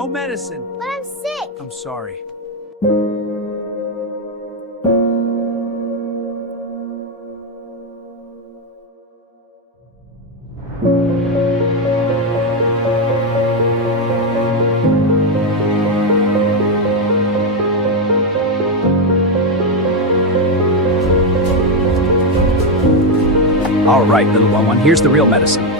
no medicine. But I'm sick. I'm sorry. All right, little one, here's the real medicine.